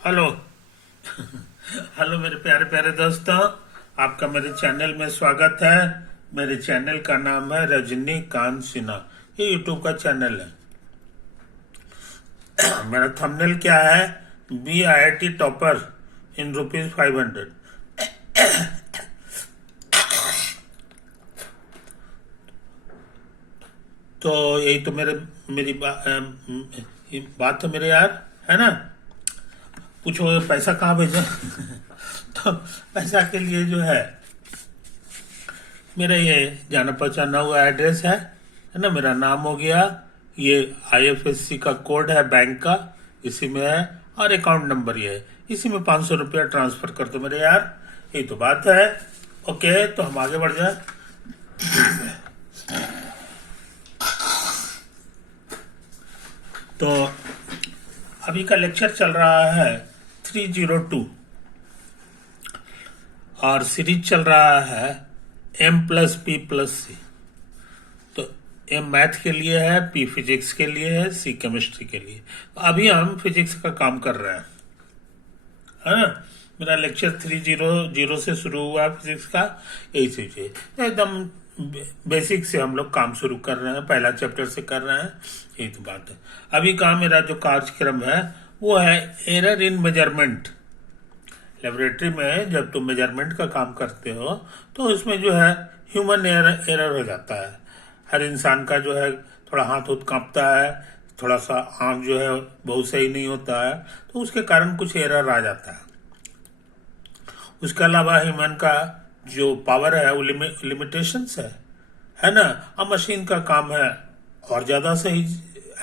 Hello. Hello मेरे प्यारे प्यारे दोस्तों, आपका मेरे चैनल में स्वागत है। मेरे चैनल का नाम है रजनीकांत सिन्हा। ये यूट्यूब का चैनल है। मेरा थंबनेल क्या है? BIT topper in ₹500। तो यही तो मेरी ये बात तो मेरे यार, है ना? पूछो पैसा कहाँ भेजा? तो पैसा के लिए जो है, मेरा ये जाना पहचाना हुआ एड्रेस है ना? मेरा नाम हो गया, ये IFSC का कोड है बैंक का, इसी में है। और अकाउंट नंबर ये है, इसी में 500 रुपया ट्रांसफर कर दो मेरे यार। यही तो बात है। ओके, तो हम आगे बढ़ जाए। तो अभी का लेक्चर चल रहा है 302, और सीरीज चल रहा है M+P+C। तो M मैथ के लिए है, P फिजिक्स के लिए है, C केमिस्ट्री के लिए। तो अभी हम फिजिक्स का काम कर रहे हैं, है ना? मेरा लेक्चर 300 से शुरू हुआ फिजिक्स का। यही चीज है, तो एकदम बेसिक से हम लोग काम शुरू कर रहे हैं, पहला चैप्टर से कर रहे हैं। यही तो बात है। अभी का मेरा जो कार्यक्रम है वो है एरर इन मेजरमेंट। लेबोरेटरी में जब तुम मेजरमेंट का काम करते हो तो उसमें जो है ह्यूमन एरर हो जाता है। हर इंसान का जो है थोड़ा हाथ उत कांपता है, थोड़ा सा आंख जो है बहुत सही नहीं होता है, तो उसके कारण कुछ एरर आ जाता है। उसके अलावा ह्यूमन का जो पावर है वो लिमिटेशंस है ना? अब मशीन का काम है और ज्यादा सही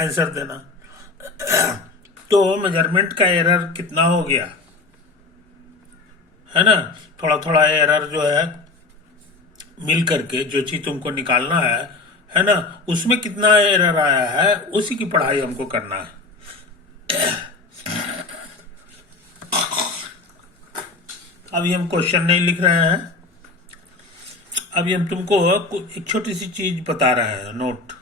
आंसर देना। तो मेजरमेंट का एरर कितना हो गया, है ना? थोड़ा थोड़ा एरर जो है मिल करके जो चीज तुमको निकालना है ना, उसमें कितना एरर आया है उसी की पढ़ाई हमको करना है। अभी हम क्वेश्चन नहीं लिख रहे हैं, अभी हम तुमको एक छोटी सी चीज बता रहे हैं, नोट।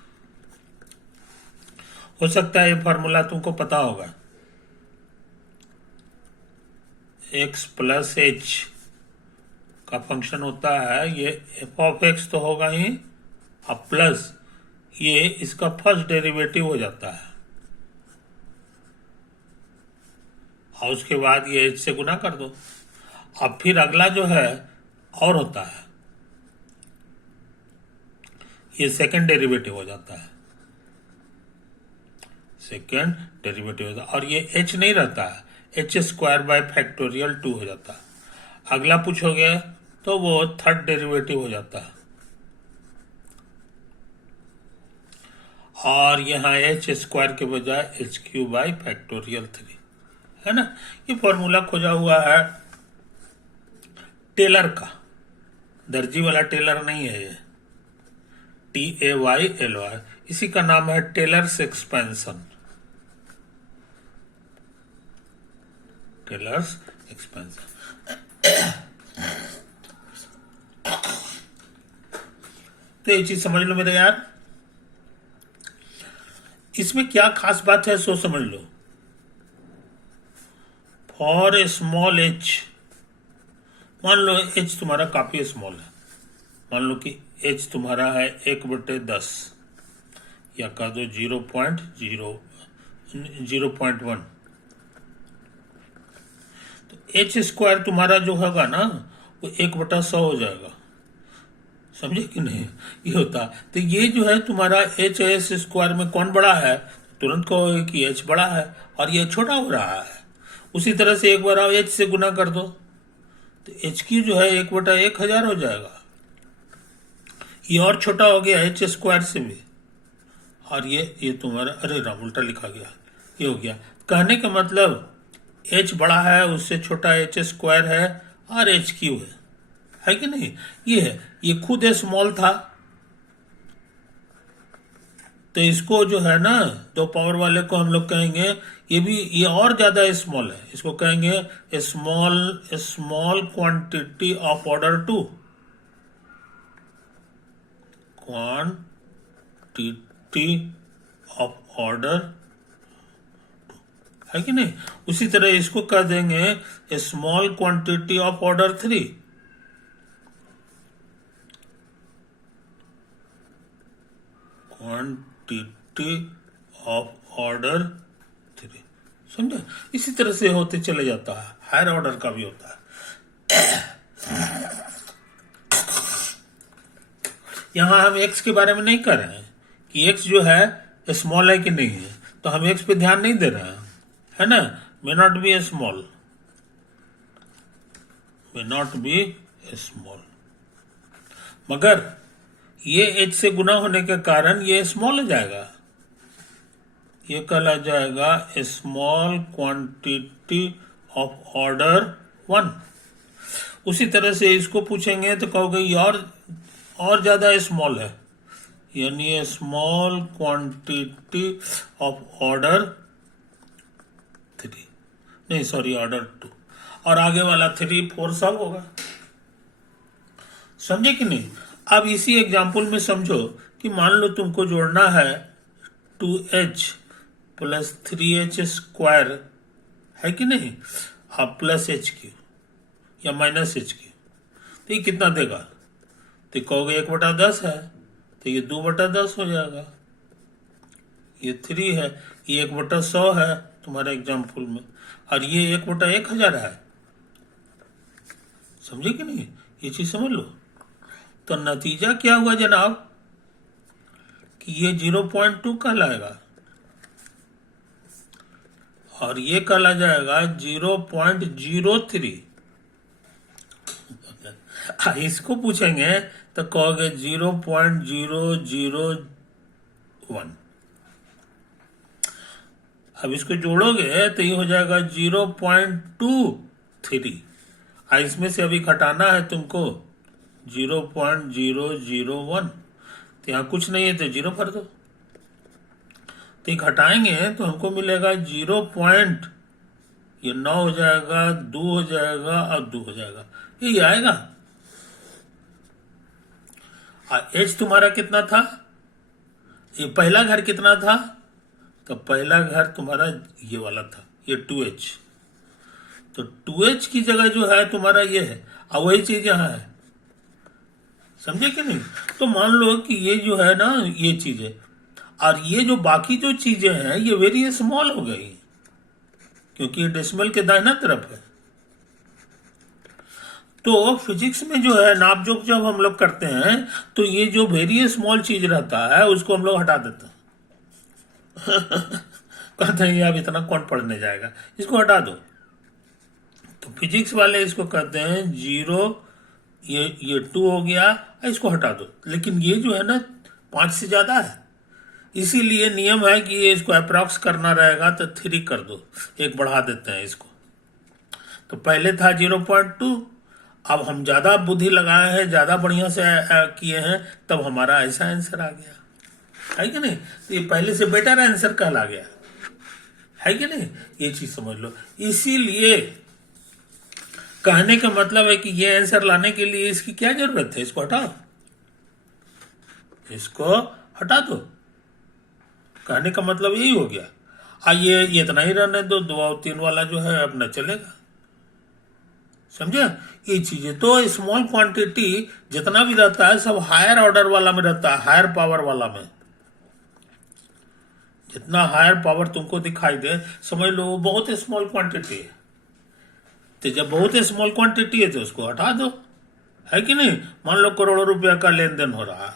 हो सकता है ये फॉर्मूला तुमको पता होगा। x+h का फंक्शन होता है, ये f(x) तो होगा ही, अब प्लस ये इसका फर्स्ट डेरिवेटिव हो जाता है, और उसके बाद ये h से गुना कर दो। अब फिर अगला जो है और होता है, ये सेकंड डेरिवेटिव हो जाता है, सेकंड डेरिवेटिव होता है, और ये h नहीं रहता है, h² / 2 हो जाता है। अगला पूछोगे तो वो थर्ड डेरिवेटिव हो जाता है, और यहाँ h² के बजाय h³ / 3, है ना? ये फॉर्मूला खोजा हुआ है टेलर का, दर्जी वाला टेलर नहीं है ये, TAYLOR। इसी का नाम है टेलर्स एक्सपेंशन। Tailors expansion. तो ये चीज समझ लो मेरे यार, इसमें क्या खास बात है सो समझ लो। फॉर ए स्मॉल एच, मान लो एच तुम्हारा काफी स्मॉल है, मान लो कि एच तुम्हारा है 1/10, या कह दो 0.1। तो h² तुम्हारा जो होगा ना वो 1/100 हो जाएगा। समझे कि नहीं? ये होता। तो ये जो है तुम्हारा HS² में कौन बड़ा है, तुरंत कहोगे कि h बड़ा है, और ये छोटा हो रहा है। उसी तरह से एक बार आप h से गुना कर दो तो HQ जो है 1/1000 हो जाएगा। ये और छोटा हो गया h² से भी, और ये तुम्हारा, अरे राम उल्टा लिखा गया, ये हो गया। कहने का मतलब h बड़ा है, उससे छोटा h² है, और HQ है कि नहीं? ये है, ये खुद स्मॉल था, तो इसको जो है ना, दो पावर वाले को हम लोग कहेंगे, ये भी ये और ज्यादा स्मॉल है, इसको कहेंगे small small quantity of order 2, quantity of order, है कि नहीं। उसी तरह इसको कर देंगे a small quantity of order 3, quantity of order 3, समझे। इसी तरह से होते चले जाता है, हायर ऑर्डर का भी होता है। यहां हम एक्स के बारे में नहीं कर रहे हैं कि एक्स जो है स्मॉल है कि नहीं है, तो हम एक्स पे ध्यान नहीं दे रहे हैं, है ना। May not be A small, may not be A small, मगर ये एच से गुना होने के कारण ये स्मॉल हो जाएगा, ये कहला जाएगा स्मॉल क्वांटिटी ऑफ ऑर्डर 1। उसी तरह से इसको पूछेंगे तो कहोगे ये और ज्यादा स्मॉल है, यानी स्मॉल क्वांटिटी ऑफ ऑर्डर 3, नहीं सॉरी ऑर्डर 2, और आगे वाला 3, 4 सब होगा, समझे कि नहीं। अब इसी एग्जाम्पल में समझो कि मान लो तुमको जोड़ना है 2h प्लस 3h स्क्वायर, है कि नहीं, अब प्लस HQ या माइनस HQ, तो ये कितना देगा, तो कहोगे 1/10 है, तो ये 2/10 हो जाएगा, ये 3 है, ये 1/100 है तुम्हारे एग्जाम्पल में, और ये 1/1000 है, समझे कि नहीं, ये चीज समझ लो। तो नतीजा क्या हुआ जनाब कि ये 0.2 कहलाएगा और ये कहला जाएगा 0.03। इसको पूछेंगे तो कहोगे 0.001। अब इसको जोड़ोगे तो ये हो जाएगा 0.23, और इसमें से अभी घटाना है तुमको 0.001, तो यहाँ कुछ नहीं है तो 0 भर दो, तो ये घटाएंगे तो हमको मिलेगा 0. ये 9 हो जाएगा, 2 हो जाएगा और 2 हो जाएगा, ये आएगा। और एच तुम्हारा कितना था, ये पहला घर कितना था, तो पहला घर तुम्हारा ये वाला था, ये 2h, तो 2h की जगह जो है तुम्हारा ये है, और वही चीज यहाँ है, समझे कि नहीं। तो मान लो कि ये जो है ना ये चीज है, और ये जो बाकी जो चीजें हैं ये वेरी स्मॉल हो गई, क्योंकि ये डेसिमल के दाहिना तरफ है। तो फिजिक्स में जो है नापजोक जब हम लोग करते हैं तो ये जो वेरी स्मॉल चीज रहता है उसको हम लोग हटा देते हैं। कहते हैं अब इतना कौन पढ़ने जाएगा, इसको हटा दो। तो फिजिक्स वाले इसको कहते हैं 0, ये 2 हो गया, इसको हटा दो। लेकिन ये जो है ना 5 से ज्यादा है, इसीलिए नियम है कि ये इसको अप्रॉक्स करना रहेगा तो 3 कर दो, एक बढ़ा देते हैं इसको। तो पहले था 0.2, अब हम ज्यादा बुद्धि लगाए हैं, ज्यादा बढ़िया से किए हैं, तब हमारा ऐसा आंसर आ गया, है कि नहीं। तो ये पहले से बेटर आंसर कहला गया, है कि नहीं, ये चीज समझ लो। इसीलिए कहने का मतलब है कि ये आंसर लाने के लिए इसकी क्या जरूरत है, इसको हटाओ, इसको हटा दो, कहने का मतलब यही हो गया। ये इतना ही रहने दो, 2 और 3 वाला जो है अपना चलेगा, समझे ये चीजें। तो स्मॉल क्वांटिटी जितना भी रहता है सब हायर ऑर्डर वाला में रहता है, हायर पावर वाला में। जितना हायर पावर तुमको दिखाई दे समझ लो बहुत स्मॉल क्वांटिटी है, तो जब बहुत स्मॉल क्वांटिटी है तो उसको हटा दो, है कि नहीं। मान लो करोड़ों रुपया का लेन देन हो रहा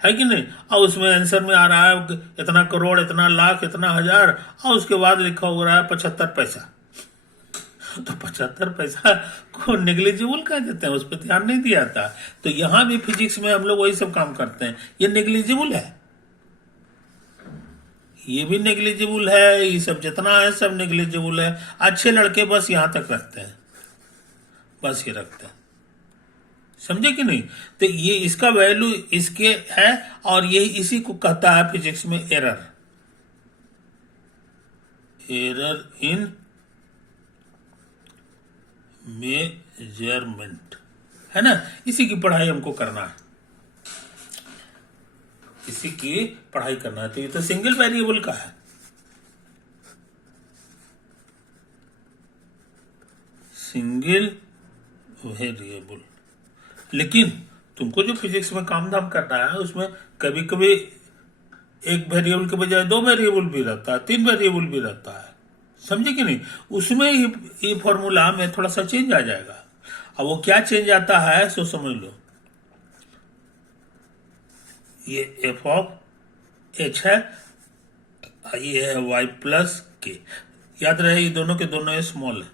है कि नहीं, और उसमें आंसर में आ रहा है इतना करोड़, इतना लाख, इतना हजार, और उसके बाद लिखा हो रहा है 75 पैसा। तो 75 पैसा को नेग्लिजिबल कह देते हैं, उस पर ध्यान नहीं दिया था। तो यहां भी फिजिक्स में हम लोग वही सब काम करते हैं, ये नेग्लिजिबल है, ये भी नेग्लिजिबल है, ये सब जितना है सब नेग्लिजिबल है। अच्छे लड़के बस यहां तक रखते हैं, बस ये रखते हैं, समझे कि नहीं। तो ये इसका वैल्यू इसके है, और ये इसी को कहता है फिजिक्स में एरर, एरर इन मेजरमेंट, है ना। इसी की पढ़ाई हमको करना है, इसी की पढ़ाई करना है। तो ये तो सिंगल वेरिएबल का है, सिंगल वेरिएबल। लेकिन तुमको जो फिजिक्स में काम धाम करना है उसमें कभी कभी एक वेरिएबल के बजाय दो वेरिएबल भी रहता है, तीन वेरिएबल भी रहता है, समझे कि नहीं। उसमें ये फॉर्मूला में थोड़ा सा चेंज आ जाएगा। अब वो क्या चेंज आता है सो समझ लो। ये एफ ऑफ एच है, ये है वाई प्लस के। याद रहे ये दोनों के दोनों स्मॉल है,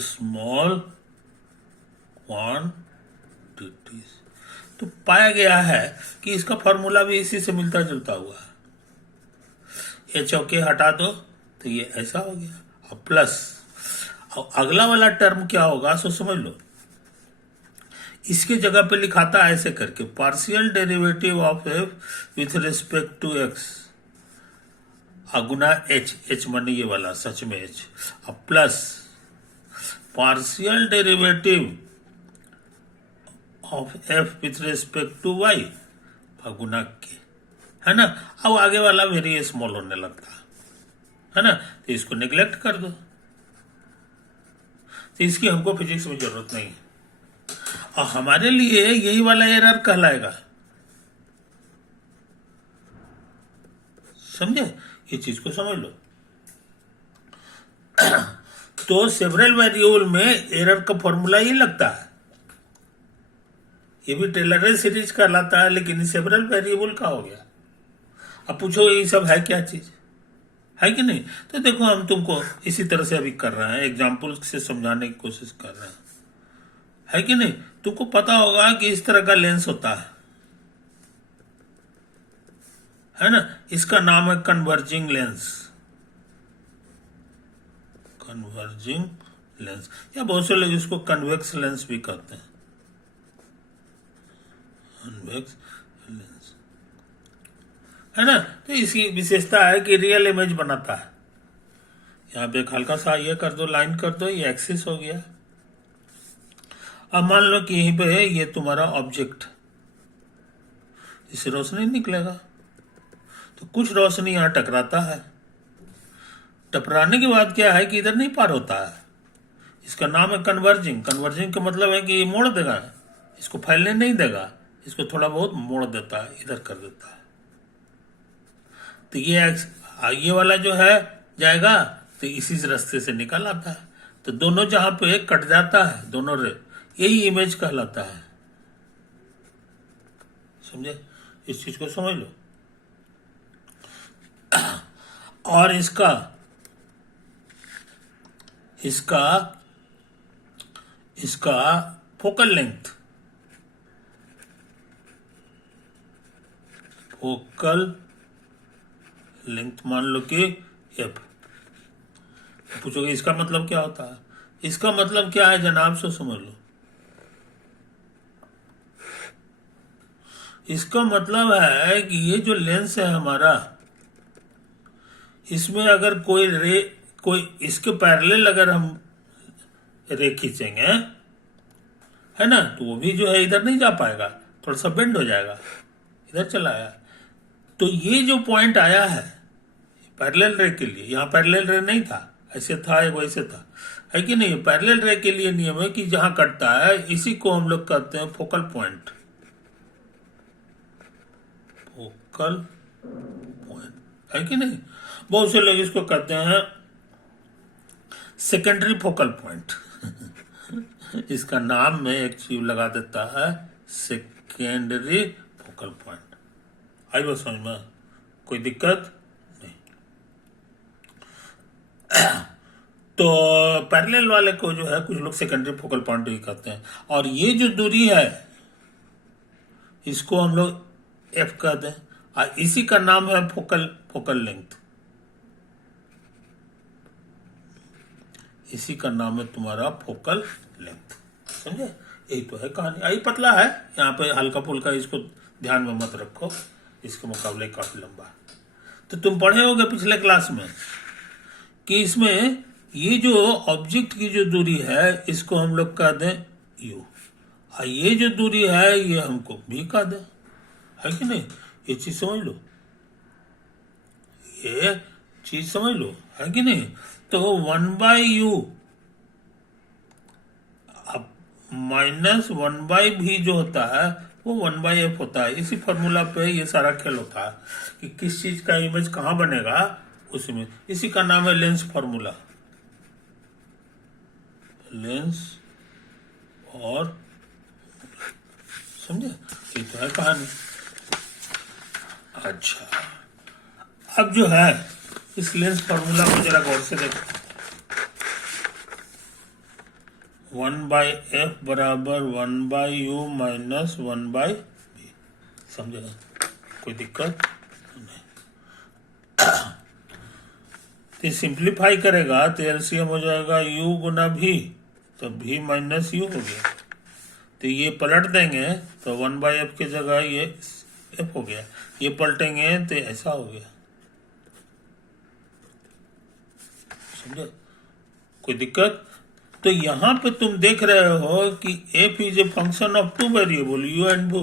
स्मॉल क्वांटिटीज। तो पाया गया है कि इसका फॉर्मूला भी इसी से मिलता जुलता हुआ है। एच और के हटा दो तो ये ऐसा हो गया, अब प्लस। अब अगला वाला टर्म क्या होगा सो समझ लो। इसके जगह पे लिखाता ऐसे करके, partial derivative of F with respect to X अगुना एच, एच माने ये वाला सच में एच, अब plus partial derivative of F with respect to Y अगुना के, है ना। अब आगे वाला वेरी स्मॉल होने लगता है ना, तो इसको निगलेक्ट कर दो। तो इसकी हमको फिजिक्स में जरूरत नहीं है, और हमारे लिए यही वाला एरर कहलाएगा, समझे। ये चीज को समझ लो। तो सेवरल वेरिएबल में एरर का फॉर्मूला ये लगता है, ये भी टेलर सीरीज कहलाता है, लेकिन सेवरल वेरिएबल का हो गया। अब पूछो ये सब है क्या चीज, है कि नहीं। तो देखो हम तुमको इसी तरह से अभी कर रहे हैं, एग्जाम्पल से समझाने की कोशिश कर रहे हैं, है कि नहीं। तुमको पता होगा कि इस तरह का लेंस होता है ना। इसका नाम है कन्वर्जिंग लेंस, कन्वर्जिंग लेंस, या बहुत से लोग इसको कन्वेक्स लेंस भी कहते हैं, कन्वेक्स लेंस, है ना। तो इसकी विशेषता है कि रियल इमेज बनाता है। यहाँ पे एक हल्का सा ये कर दो, लाइन कर दो, ये एक्सिस हो गया। अब मान लो कि यहीं पे ये तुम्हारा ऑब्जेक्ट, इससे रोशनी निकलेगा, तो कुछ रोशनी यहां टकराता है। टकराने के बाद क्या है कि इधर नहीं पार होता है, इसका नाम है कन्वर्जिंग। कन्वर्जिंग का मतलब है कि ये मोड़ देगा, इसको फैलने नहीं देगा, इसको थोड़ा बहुत मोड़ देता है, इधर कर देता है। तो ये वाला जो है जाएगा तो इसी रास्ते से निकल आता है। तो दोनों जहां पे कट जाता है, दोनों रे, यही इमेज कहलाता है, समझे। इस चीज को समझ लो। और इसका इसका इसका फोकल लेंथ, फोकल लेंथ मान लो कि एफ। पूछोगे इसका मतलब क्या होता है, इसका मतलब क्या है जनाब, सो समझ लो। इसका मतलब है कि ये जो लेंस है हमारा, इसमें अगर कोई इसके पैरेलल अगर हम रे खींचेंगे, है ना, तो वो भी जो है इधर नहीं जा पाएगा, थोड़ा सा बेंड हो जाएगा, इधर चला आया। तो ये जो पॉइंट आया है पैरेलल रे के लिए, यहाँ पैरेलल रे नहीं था, ऐसे था या वैसे था, है कि नहीं। पैरेलल रे के लिए नियम है कि जहां कटता है इसी को हम लोग कहते हैं फोकल पॉइंट, फोकल पॉइंट, है कि नहीं। बहुत से लोग इसको कहते हैं सेकेंडरी फोकल पॉइंट। इसका नाम में एक चीज लगा देता है, सेकेंडरी फोकल पॉइंट। आई बात समझ में, कोई दिक्कत नहीं। तो पैरेलल वाले को जो है कुछ लोग सेकेंडरी फोकल पॉइंट ही कहते हैं। और ये जो दूरी है इसको हम लोग एफ कहते हैं, और इसी का नाम है फोकल लेंथ। इसी का नाम है तुम्हारा फोकल लेंथ, समझे। यही तो है कहानी। यही पतला है, यहाँ पे हल्का फुल्का, इसको ध्यान में मत रखो, इसके मुकाबले काफी लंबा है। तो तुम पढ़े होगे पिछले क्लास में कि इसमें ये जो ऑब्जेक्ट की जो दूरी है इसको हम लोग कह दें यू, और ये जो दूरी है ये हमको भी कह दें, है कि नहीं। ये चीज समझ लो, ये चीज समझ लो, है कि नहीं। तो 1/u माइनस 1/v जो होता है वो 1/f होता है। इसी फॉर्मूला पे ये सारा खेल होता है कि किस चीज का इमेज कहाँ बनेगा उसी में। इसी का नाम है लेंस फॉर्मूला, लेंस और समझे, ये तो है कहानी। अच्छा, अब जो है इस लेंस फॉर्मूला को जरा गौर से देखो। 1/f बराबर 1/u माइनस 1/v, समझेगा, कोई दिक्कत नहीं। तो सिंप्लीफाई करेगा तो एलसीएम हो जाएगा u गुना v, तो v माइनस u हो गया। तो ये पलट देंगे तो 1/f की जगह ये f हो गया, ये पलटेंगे तो ऐसा हो गया, समझे, कोई दिक्कत। तो यहां पे तुम देख रहे हो कि f is a function of two variable u and v।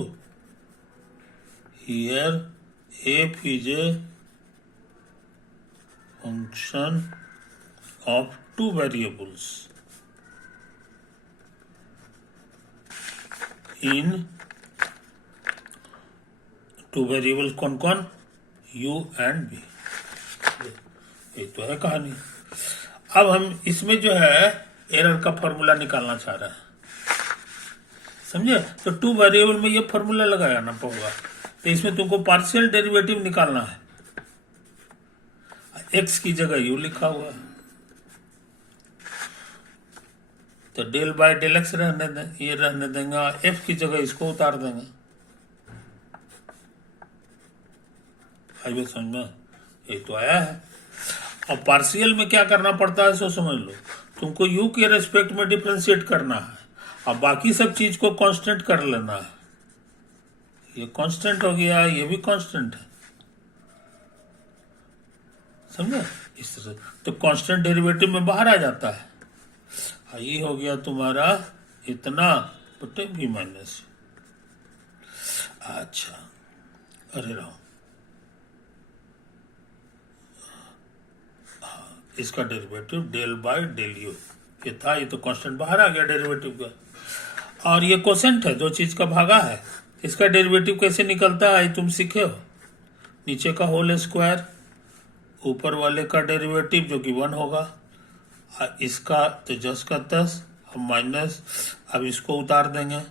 Here f is a function of two variables in two variables कौन कौन, u एंड v। ये तो है कहानी। अब हम इसमें जो है एरर का फॉर्मूला निकालना चाह रहे हैं, समझे। तो टू वेरिएबल में ये फॉर्मूला लगाना पड़ेगा। तो इसमें तुमको पार्शियल डेरिवेटिव निकालना है। x की जगह u लिखा हुआ है, तो डेल बाय डेल एक्स रहने दें, ये रहने देंगे, f की जगह इसको उतार देंगे। आइए समझ में, ये तो आया है। अब पार्शियल में क्या करना पड़ता है सो समझ लो। तुमको u के रेस्पेक्ट में डिफरेंशिएट करना है, अब बाकी सब चीज को कांस्टेंट कर लेना है। ये कांस्टेंट हो गया, ये भी कांस्टेंट है, समझे, इस तरह। तो कांस्टेंट डेरिवेटिव में बाहर आ जाता है। ये हो गया तुम्हारा इतना बटे v माइनस। अच्छा, अरे रहो, इसका derivative del by del u ये था, ये तो कांस्टेंट बाहर आ गया डेरिवेटिव का। और ये कोसेंट है, दो चीज का भागा है। इसका डेरिवेटिव कैसे निकलता है तुम सीखे हो। नीचे का होल स्क्वायर, ऊपर वाले का डेरिवेटिव जो कि 1 होगा, इसका तो जस का तस, हम माइनस, अब इसको उतार देंगे,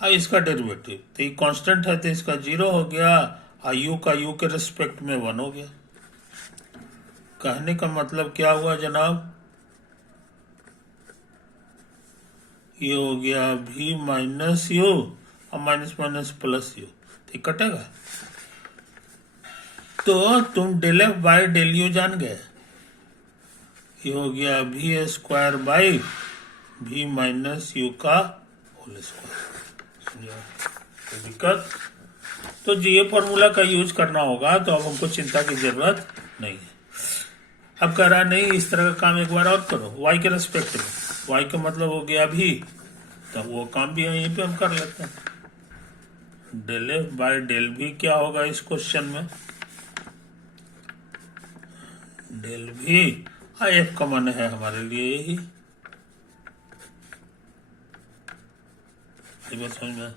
इसका डेरिवेटिव तो ये कांस्टेंट है तो इसका 0 हो गया, यू का यू के रिस्पेक्ट में 1 हो गया। कहने का मतलब क्या हुआ जनाब, ये हो गया v माइनस यू और माइनस माइनस प्लस यू, तो कटेगा। तो तुम del f by del u जान गए। ये हो गया v square by v minus u का होल स्क्वायर। कोई दिक्कत। तो जी ये फॉर्मूला का यूज करना होगा, तो अब हमको चिंता की जरूरत नहीं है। अब कह रहा नहीं, इस तरह का काम एक बार और करो y के रेस्पेक्ट में। y का मतलब हो गया भी, तो वो काम भी यहीं पे हम कर लेते हैं। डेल एफ बाय डेल भी क्या होगा इस क्वेश्चन में, डेल भी एफ का मन है हमारे लिए यही। समझ में।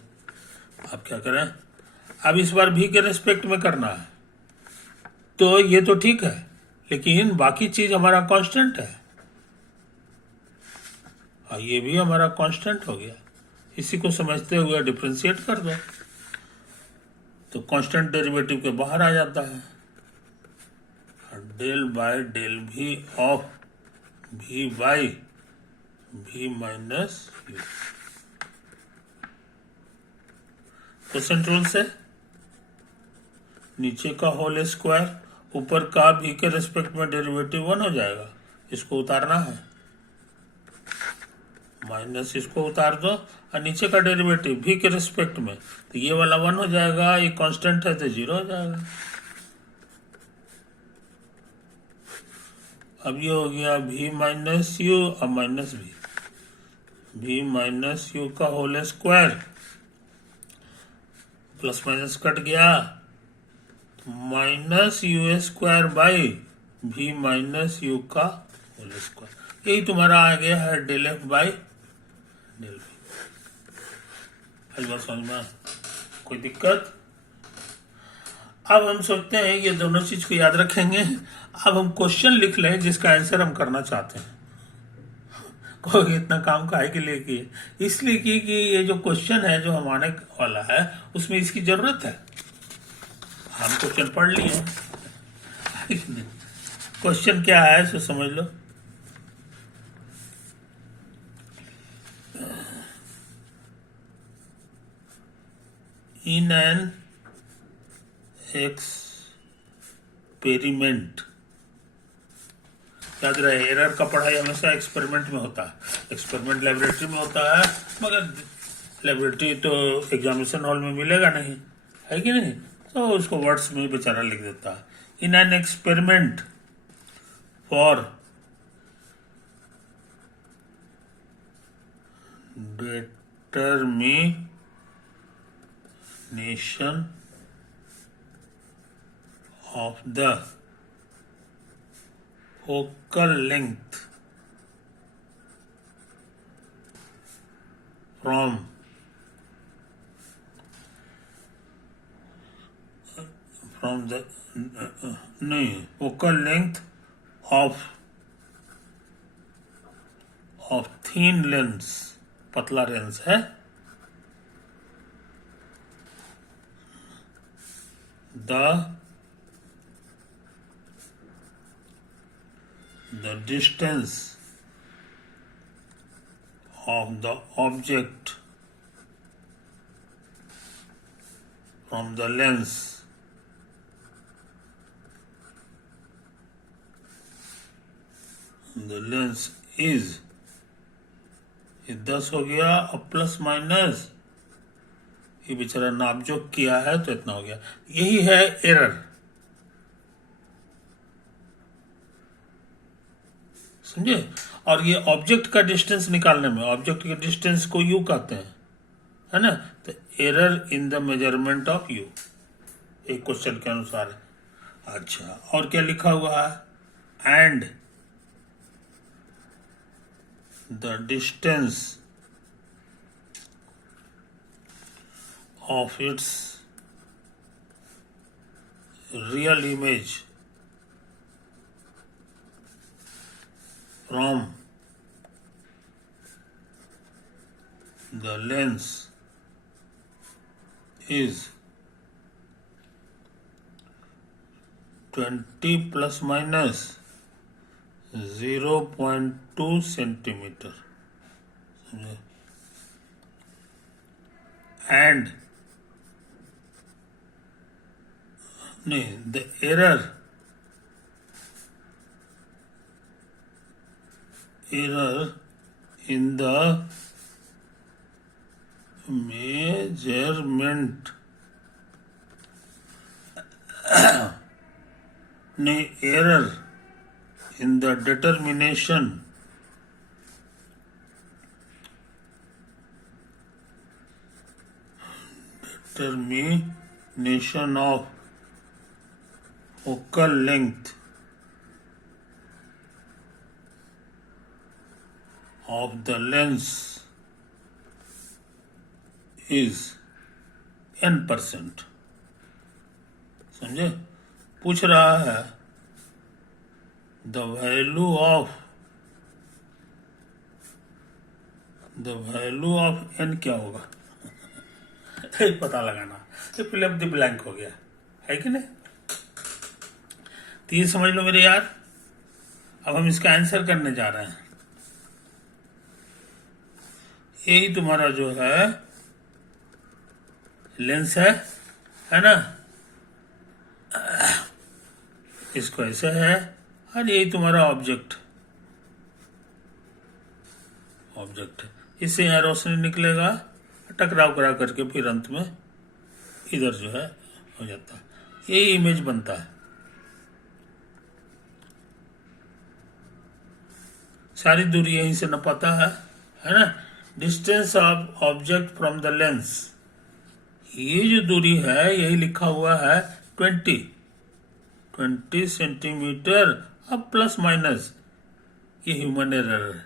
अब क्या करें, अब इस बार भी के रेस्पेक्ट में करना है, तो ये तो ठीक है, लेकिन बाकी चीज हमारा कांस्टेंट है, और ये भी हमारा कांस्टेंट हो गया। इसी को समझते हुए डिफरेंशिएट कर दो, तो कांस्टेंट डेरिवेटिव के बाहर आ जाता है। डेल बाय डेल भी ऑफ भी by v minus you. Question rule से नीचे का होल स्क्वायर, ऊपर का भी के रेस्पेक्ट में डेरिवेटिव 1 हो जाएगा, इसको उतारना है, माइनस इसको उतार दो, और नीचे का डेरिवेटिव भी के रेस्पेक्ट में, तो ये वाला 1 हो जाएगा, ये कांस्टेंट है तो 0 हो जाएगा। अब ये हो गया भी माइनस यू और माइनस भी माइनस यू का होल स्क्वायर, प्लस माइनस कट गया, minus u square by v minus u का होल स्क्वायर। यही तुम्हारा आ गया है डेल एफ बाई डेल भी। आज बात समझ में कोई दिक्कत? अब हम सोचते हैं ये दोनों चीज को याद रखेंगे। अब हम क्वेश्चन लिख लें जिसका आंसर हम करना चाहते हैं। कोई इतना काम काहे के लिए किए? इसलिए कि ये जो क्वेश्चन है जो हम आने वाला है उसमें इसकी जरूरत है। हम क्वेश्चन पढ़ लिए, क्वेश्चन क्या है सो समझ लो। इन एन एक्सपेरिमेंट, याद रहे एरर का पढ़ाई हमेशा एक्सपेरिमेंट में होता है। एक्सपेरिमेंट लेबोरेटरी में होता है, मगर लेबोरेटरी तो एग्जामिनेशन हॉल में मिलेगा नहीं, है कि नहीं? तो उसको वर्ड्स में बेचारा लिख देता है। In an experiment for determination of the focal length from the focal length of thin lens, पतला लेंस है, the distance of the object from the lens is, ये 10 हो गया। अब प्लस माइनस ये बेचारा नापजोक किया है तो इतना हो गया। यही है एरर, समझे? और ये ऑब्जेक्ट का डिस्टेंस निकालने में, ऑब्जेक्ट के डिस्टेंस को यू कहते हैं, है ना? तो error in the measurement of you, एक क्वेश्चन के अनुसार है। अच्छा, और क्या लिखा हुआ है? And the distance of its real image from the lens is 20 plus minus 0.2 centimetre, and नहीं, the error in the measurement, नहीं, error in the determination of focal length of the lens is n%। समझे? पूछ रहा है the value of n क्या होगा? पता लगाना, ये फिल अप द ब्लैंक हो गया, है कि नहीं? तो ये समझ लो मेरे यार। अब हम इसका आंसर करने जा रहे हैं। यही तुम्हारा जो है लेंस है ना? इसको ऐसे है, और यही तुम्हारा ऑब्जेक्ट है। इससे यहाँ रोशनी निकलेगा, टकराव करा करके फिर अंत में इधर जो है हो जाता है, यही इमेज बनता है। सारी दूरी यहीं से नपाता है ना? Distance of object from the lens, ये जो दूरी है यही लिखा हुआ है 20 सेंटीमीटर। अब प्लस माइनस ये ह्यूमन एरर है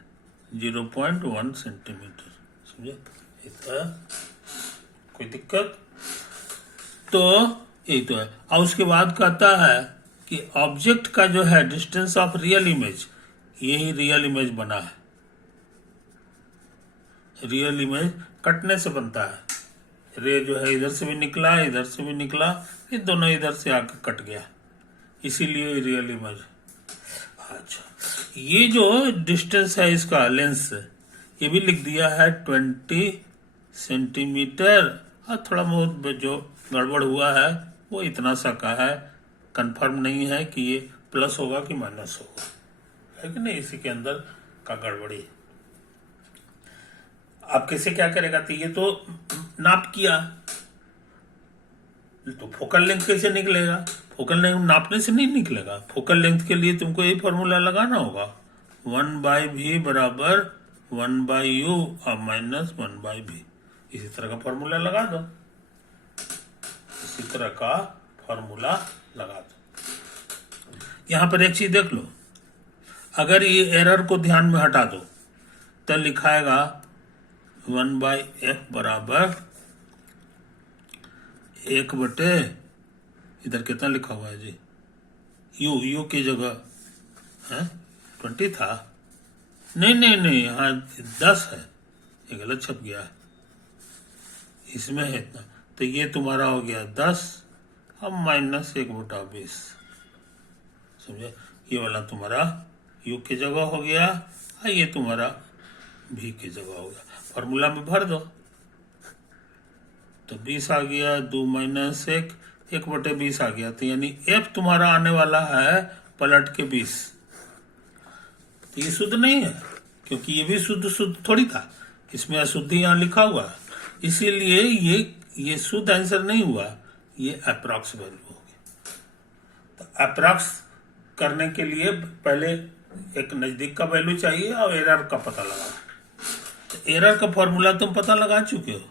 0.1 सेंटीमीटर, समझे? इतना कोई दिक्कत। तो यही तो है। और उसके बाद कहता है कि ऑब्जेक्ट का जो है डिस्टेंस ऑफ रियल इमेज, यही रियल इमेज बना है। रियल इमेज कटने से बनता है। रे जो है इधर से भी निकला, इधर से भी निकला, ये दोनों इधर से आके कट गया, इसीलिए रियल इमेज। अच्छा, ये जो डिस्टेंस है इसका लेंस से, ये भी लिख दिया है 20 सेंटीमीटर। और थोड़ा बहुत जो गड़बड़ हुआ है वो इतना सा का है, कंफर्म नहीं है कि ये प्लस होगा कि माइनस होगा, है कि नहीं, इसी के अंदर का गड़बड़ी। आप कैसे क्या करेगा, तो ये तो नाप किया, तो फोकल लेंथ कैसे निकलेगा? फोकल लेंथ नापने से नहीं निकलेगा। फोकल लेंथ के लिए तुमको ये फॉर्मूला लगाना होगा, 1/v बराबर 1/u और माइनस 1/v। इसी तरह का फॉर्मूला लगा दो, इसी तरह का फॉर्मूला लगा दो। यहां पर एक चीज देख लो, अगर ये एरर को ध्यान में हटा दो तो लिखाएगा 1/f बराबर 1/, इधर कितना लिखा हुआ है जी, यू की जगह है 20 था, नहीं यहाँ 10 है, ये गलत छप गया है, इसमें है इतना, तो ये तुम्हारा हो गया 10 अब माइनस 1/20, समझे। ये वाला तुम्हारा यू की जगह हो गया और ये तुम्हारा भी की जगह हो गया। फॉर्मूला में भर दो तो 20 आ गया, 2 माइनस 1/20 आ गया, तो यानी एफ तुम्हारा आने वाला है पलट के 20। तो ये शुद्ध नहीं है, क्योंकि ये भी शुद्ध थोड़ी था, इसमें अशुद्धि यहाँ लिखा हुआ है, इसीलिए ये शुद्ध आंसर नहीं हुआ, ये अप्रॉक्स वैल्यू हो गया। तो अप्रॉक्स करने के लिए पहले एक नजदीक का वैल्यू चाहिए और एरर का पता लगा। तो एरर का फॉर्मूला तुम पता लगा चुके हो,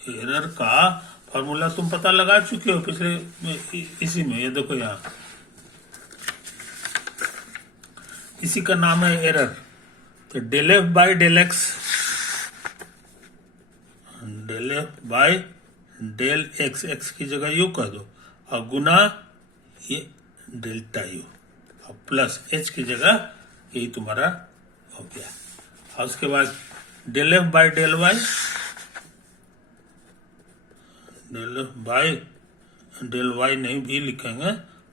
एरर का फॉर्मूला तुम पता लगा चुके हो पिछले इसी में, ये देखो यहाँ, इसी का नाम है एरर। तो del f by del x, del f by del x, x की जगह यू कर दो और गुना ये डेल्टा यू और प्लस एच की जगह यही तुम्हारा हो गया। और उसके बाद del f by del y, del f by del y नहीं भी लिखेंगे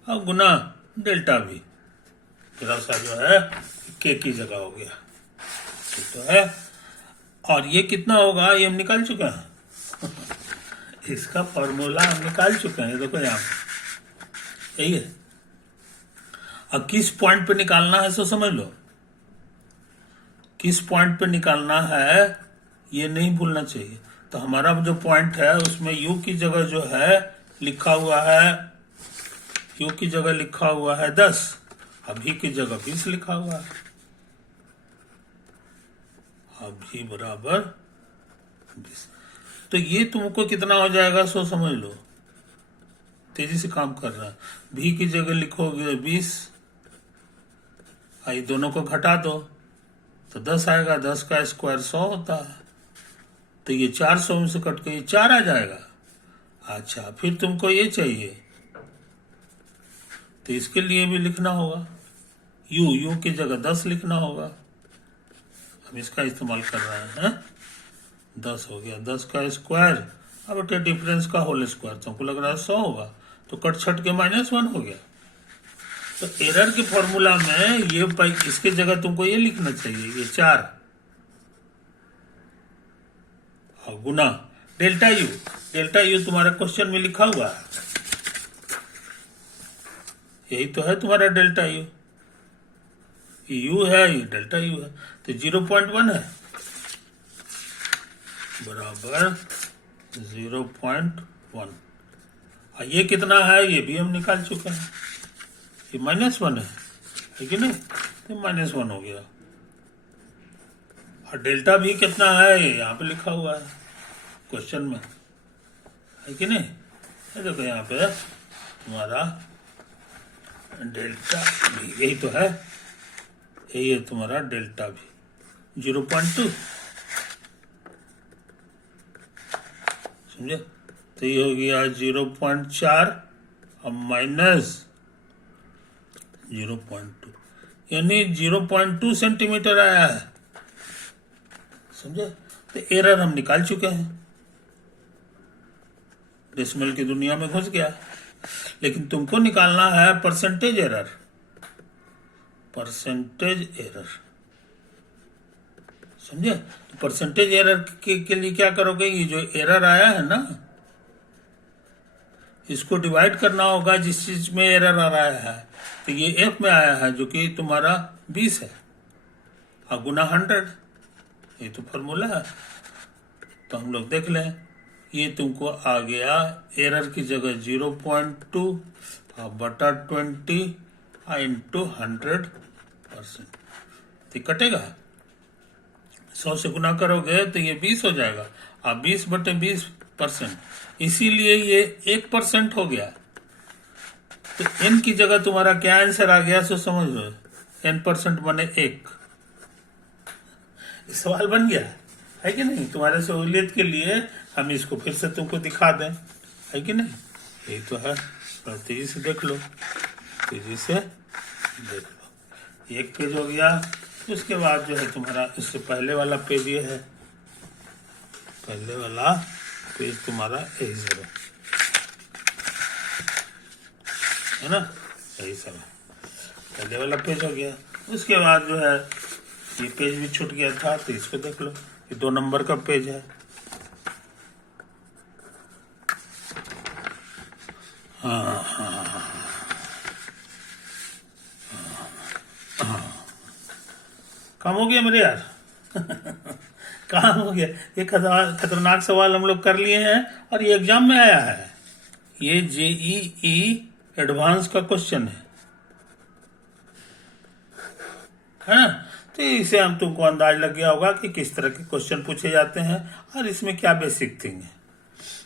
और गुना डेल्टा भी, थोड़ा सा जो है के की जगह हो गया, ठीक तो है। और ये कितना होगा ये हम निकाल चुके हैं इसका फॉर्मूला हम निकाल चुके हैं, देखो यहाँ यही है। अब किस पॉइंट पे निकालना है सो समझ लो, किस पॉइंट पे निकालना है ये नहीं भूलना चाहिए। तो हमारा जो पॉइंट है उसमें u की जगह जो है लिखा हुआ है, u की जगह लिखा हुआ है 10, अभी की जगह 20 लिखा हुआ है, अभी बराबर 20। तो ये तुमको कितना हो जाएगा सो समझ लो, तेजी से काम कर रहा है। भी की जगह लिखोगे 20, आई दोनों को घटा दो तो 10 आएगा, 10 का स्क्वायर 100 होता है, तो ये 400 में से कट के ये 4 आ जाएगा। अच्छा, फिर तुमको ये चाहिए तो इसके लिए भी लिखना होगा, यू की जगह 10 लिखना होगा, हम इसका इस्तेमाल कर रहे हैं। 10 हो गया, 10 का स्क्वायर, अब बेटे डिफरेंस का होल स्क्वायर, तुमको लग रहा है 100 होगा, तो कट छट के -1 हो गया। तो एरर के फॉर्मूला में ये इसके जगह तुमको ये लिखना चाहिए, ये 4 और गुना डेल्टा यू, डेल्टा यू तुम्हारा क्वेश्चन में लिखा हुआ है, यही तो है तुम्हारा डेल्टा यू, यू है ये डेल्टा यू है, तो 0.1 है बराबर 0.1। और ये कितना है ये भी हम निकाल चुके हैं, ये -1 है कि नहीं, तो -1 हो गया। और डेल्टा भी कितना है ये यहाँ पे लिखा हुआ है क्वेश्चन में, है कि नहीं, ये देखो यहाँ पे तुम्हारा डेल्टा भी, यही तो है, यही है तुम्हारा डेल्टा भी 0.2। समझे। तो ये हो गया 0.4 अब माइनस 0.2 यानी 0.2 सेंटीमीटर आया है, समझे। तो एरर हम निकाल चुके हैं, डेसिमल की दुनिया में घुस गया। लेकिन तुमको निकालना है परसेंटेज एरर, परसेंटेज एरर, समझे। तो परसेंटेज एरर के लिए क्या करोगे, ये जो एरर आया है ना, इसको डिवाइड करना होगा जिस चीज में एरर आ रहा है। तो ये एफ में आया है जो कि तुम्हारा 20 है, और गुना 100, ये तो फॉर्मूला है। तो हम लोग देख लें, ये तुमको आ गया एरर की जगह 0.2 और बटा 20 इंटू 100%। तो कटेगा, 100 से गुना करोगे तो ये 20 हो जाएगा, और 20/20%, इसीलिए ये 1% हो गया। तो n की जगह तुम्हारा क्या आंसर आ गया, सो समझ लो, n% बने 1। सवाल बन गया है कि नहीं। तुम्हारे सहूलियत के लिए हम इसको फिर से तुमको दिखा दें, है कि नहीं। यही तो है, तेजी से देख लो, तेजी से देख लो। एक पेज हो गया, उसके बाद जो है तुम्हारा इससे पहले वाला पेज ये है, पहले वाला पेज तुम्हारा A0 है ना, यही सब पहले वाला पेज हो गया। उसके बाद जो है ये पेज भी छूट गया था, तो इसको देख लो, ये 2 नंबर का पेज है। हाँ हाँ हाँ, काम हो गया मेरे यार काम हो गया। ये खतरनाक सवाल हम लोग कर लिए हैं, और ये एग्जाम में आया है। ये JEE एडवांस का क्वेश्चन है ना। तो इसे हम तुमको अंदाज लग गया होगा कि किस तरह के क्वेश्चन पूछे जाते हैं और इसमें क्या बेसिक थिंग है।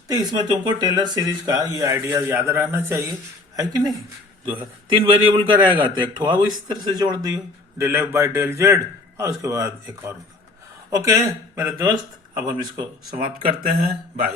तो इसमें तुमको टेलर सीरीज का ये आइडिया याद रहना चाहिए, है कि नहीं। जो है 3 वेरिएबल का रहेगा, तो एक ठोआ वो इस तरह से जोड़ दियो, del f by del z, और उसके बाद एक और। ओके मेरे दोस्त, अब हम इसको समाप्त करते हैं, बाय।